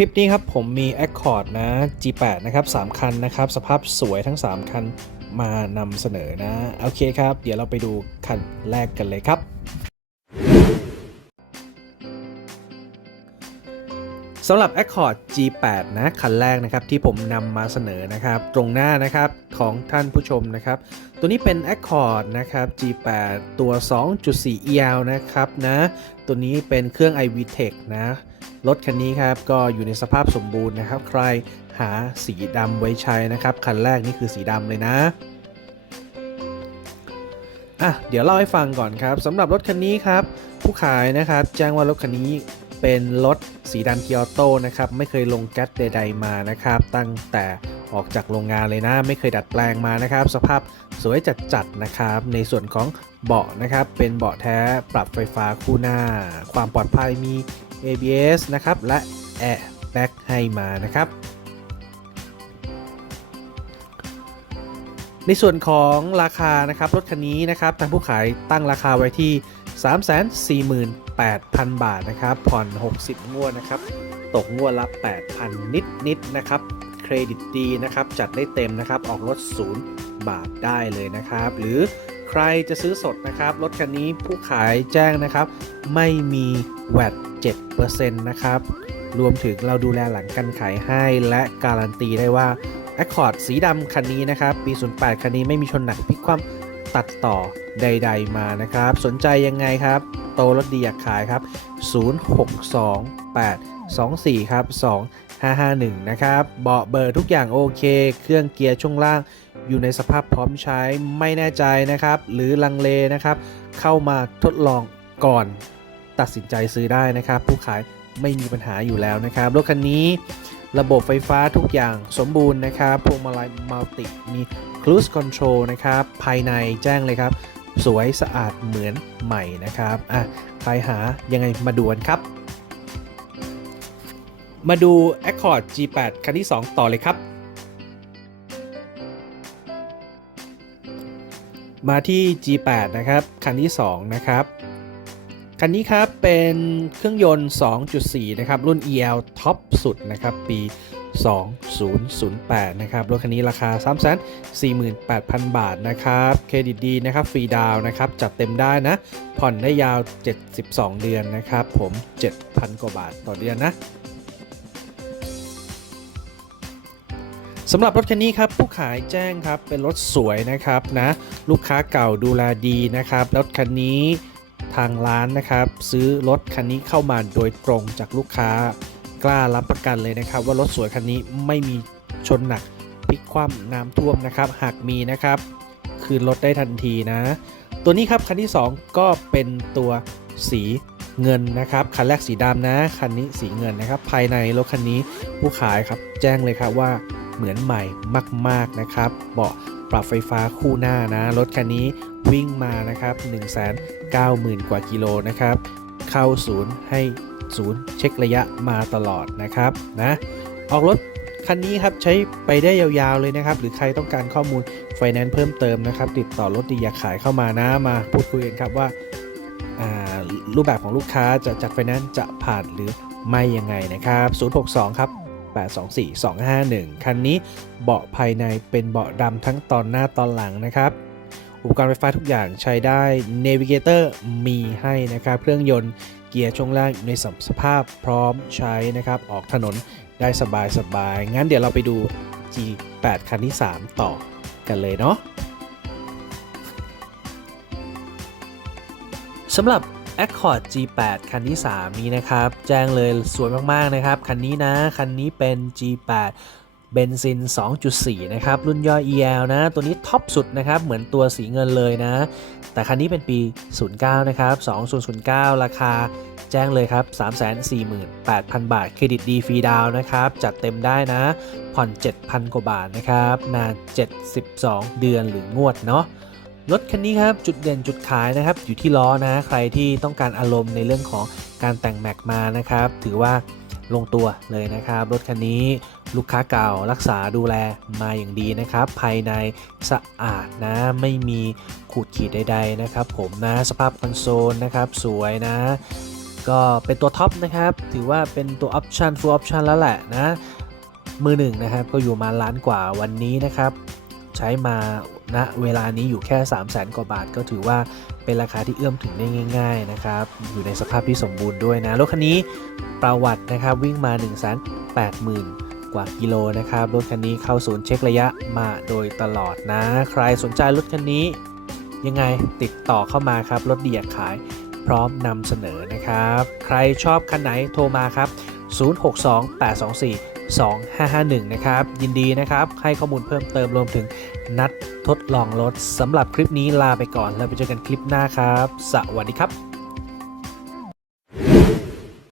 ลิปนี้ครับผมมี Accord นะ G8 นะครับ3คันนะครับ สภาพสวยทั้ง 3 คันมานำเสนอนะ โอเคครับ เดี๋ยวเราไปดูคันแรกกันเลยครับ สำหรับ Accord G8 นะคันแรกนะครับที่ผมนำมาเสนอนะครับ ตรงหน้านะครับของท่านผู้ชมนะครับ ตัวนี้เป็น Accord นะครับ G8 ตัว 2.4 EL นะครับนะ ตัวนี้เป็นเครื่อง iVTEC นะ รถคันนี้ครับก็อยู่ในสภาพสมบูรณ์นะครับ ใครหาสีดำไว้ใช้นะครับ คันแรกนี่คือสีดำเลยนะอะเดี๋ยวเล่าให้ฟังก่อนครับสำหรับรถคันนี้ครับ ผู้ขายนะครับแจ้งว่ารถคันนี้เป็นรถสีดำเกียร์อโต้นะครับไม่เคยลงแก๊สใดๆมานะครับ ตั้งแต่ออกจากโรงงานเลยนะ ไม่เคยดัดแปลงมานะครับ สภาพสวยจัดๆนะครับ ในส่วนของเบาะนะครับ เป็นเบาะแท้ปรับไฟฟ้าคู่หน้า ความปลอดภัยมี ABS นะครับ และ Air Bag ให้มานะครับ ในส่วนของราคานะครับรถคันนี้นะครับทางผู้ขายตั้งราคาไว้ที่ 348,000 บาทนะครับ ผ่อน 60 งวดนะครับ ตกงวดละ 8,000 นิดนิดๆนะครับเครดิตดีนะครับ จัดได้เต็มนะครับ ออกรถ 0 บาทได้เลยนะครับ หรือ ใครจะซื้อสดนะครับ รถคันนี้ผู้ขายแจ้งนะครับ ไม่มีแวด7%นะครับ รวมถึงเราดูแลหลังการขายให้และการันตีได้ว่า Accord สีดำคันนี้นะครับ ปี 08 คันนี้ไม่มีชนหนักพลิกคว่ำตัดต่อใด ๆ มานะครับ สนใจยังไงครับ โตรถดีอยากขายครับ 062824 ครับ 551 นะครับ เบาะเบอร์ทุกอย่างโอเค เครื่องเกียร์ช่วงล่างอยู่ในสภาพพร้อมใช้ไม่แน่ใจนะครับ หรือลังเลนะครับ เข้ามาทดลองก่อนตัดสินใจซื้อได้นะครับ ผู้ขายไม่มีปัญหาอยู่แล้วนะครับ รถคันนี้ระบบไฟฟ้าทุกอย่างสมบูรณ์นะครับ พวงมาลัยมัลติมี Cruise Control นะครับ ภายในแจ้งเลยครับ สวยสะอาดเหมือนใหม่นะครับ อะ ใครหายังไงมาดูกันครับ มาดู Accord G8 คันที่ 2 ต่อเลยครับ มาที่ G8 นะครับ คันที่ 2 นะครับ คันนี้ครับเป็นเครื่องยนต์ 2.4 นะครับ รุ่น EL ท็อปสุดนะครับ ปี 2008 นะครับ รถคันนี้ราคา 348,000 บาทนะครับ เครดิตดีนะครับ ฟรีดาวน์นะครับ จัดเต็มได้นะ ผ่อนได้ยาว 72 เดือนนะครับ ผม 7,000 กว่าบาทต่อเดือนนะ สำหรับรถคันนี้ครับผู้ขายแจ้งครับเป็นรถสวยนะครับนะลูกค้าเก่าดูแลดีนะครับรถคันนี้ทางร้านนะครับ ซื้อรถคันนี้เข้ามาโดยตรงจากลูกค้ากล้ารับประกันเลยนะครับ ว่ารถสวยคันนี้ไม่มีชนหนักพลิกคว่ำน้ำท่วมนะครับ หากมีนะครับ คืนรถได้ทันทีนะ ตัวนี้ครับคันที่ 2 ก็เป็นตัวสีเงินนะครับคันแรกสีดำนะคันนี้สีเงินนะครับ ภายในรถคันนี้ผู้ขายครับ แจ้งเลยครับว่า เหมือนใหม่มาก ๆ นะครับ เบาะปรับไฟฟ้าคู่หน้านะ รถคันนี้วิ่งมานะครับ 190,000 กว่ากิโลนะครับ เข้าศูนย์ให้ศูนย์เช็คระยะมาตลอดนะครับนะออกรถคันนี้ครับใช้ไปได้ยาวๆเลยนะครับ หรือใครต้องการข้อมูลไฟแนนซ์เพิ่มเติมนะครับ ติดต่อรถดีอยากขายเข้ามานะมาพูดคุยกันครับว่ารูปแบบของลูกค้าจะจัดไฟแนนซ์จะผ่านหรือไม่ยังไงนะครับ 062 ครับ 824 251 คันนี้เบาะภายในเป็นเบาะดำทั้งตอนหน้าตอนหลังนะครับอุปกรณ์ไฟฟ้าทุกอย่างใช้ได้ Navigator มีให้นะครับ เครื่องยนต์เกียร์ช่วงล่างในสภาพพร้อมใช้นะครับ ออกถนนได้สบายสบาย งั้นเดี๋ยวเราไปดู G8 คันที่ 3 ต่อกันเลยเนาะสำหรับ Accord G8 คันที่ 3 นี้นะครับ แจ้งเลยสวยมาก ๆ นะครับ คันนี้นะ คันนี้เป็น G8 เบนซิน 2.4 นะครับ รุ่นย่อย EL นะ ตัวนี้ท็อปสุดนะครับ เหมือนตัวสีเงินเลยนะ แต่คันนี้เป็นปี 09 นะครับ 2009 ราคาแจ้งเลยครับ 348,000 บาท เครดิตดีฟรีดาวน์นะครับ จัดเต็มได้นะ ผ่อน 7,000 กว่าบาทนะครับ นาน 72 เดือนหรืองวดเนาะ รถคันนี้ครับจุดเด่นจุดขายนะครับอยู่ที่ล้อนะใครที่ต้องการอารมณ์ในเรื่องของการแต่งแม็กมานะครับ ถือว่าลงตัวเลยนะครับ รถคันนี้ลูกค้าเก่ารักษาดูแลมาอย่างดีนะครับ ภายในสะอาดนะไม่มีขูดขีดใด ๆ นะครับ ผมนะสภาพคอนโซลนะครับ สวยนะ ก็เป็นตัวท็อปนะครับ ถือว่าเป็นตัวออปชัน full option แล้วแหละนะ มือหนึ่งนะครับ ก็อยู่มาล้านกว่าวันนี้นะครับ ใช้มา ณเวลานี้อยู่แค่ 3 0 0แสนกว่าบาทก็ถือว่าเป็นราคาที่เอื้อมถึงได้ง่าย ๆนะครับ อยู่ในสภาพที่สมบูรณ์ด้วยนะรถคันนี้ประวัตินะครับวิ่งมา 1 8 0 0 0 0กว่ากิโลนะครับ รถคันนี้เข้าศูนย์เช็คระยะมาโดยตลอดนะ ใครสนใจรถคันนี้ ยังไงติดต่อเข้ามาครับ รถดีอยากขายพร้อมนำเสนอนะครับ ใครชอบคันไหนโทรมาครับ 2551 นะครับ ยินดีนะครับ ให้ข้อมูลเพิ่มเติมรวมถึงนัดทดลองรถสำหรับคลิปนี้ลาไปก่อน แล้วไปเจอกันคลิปหน้าครับ สวัสดีครับ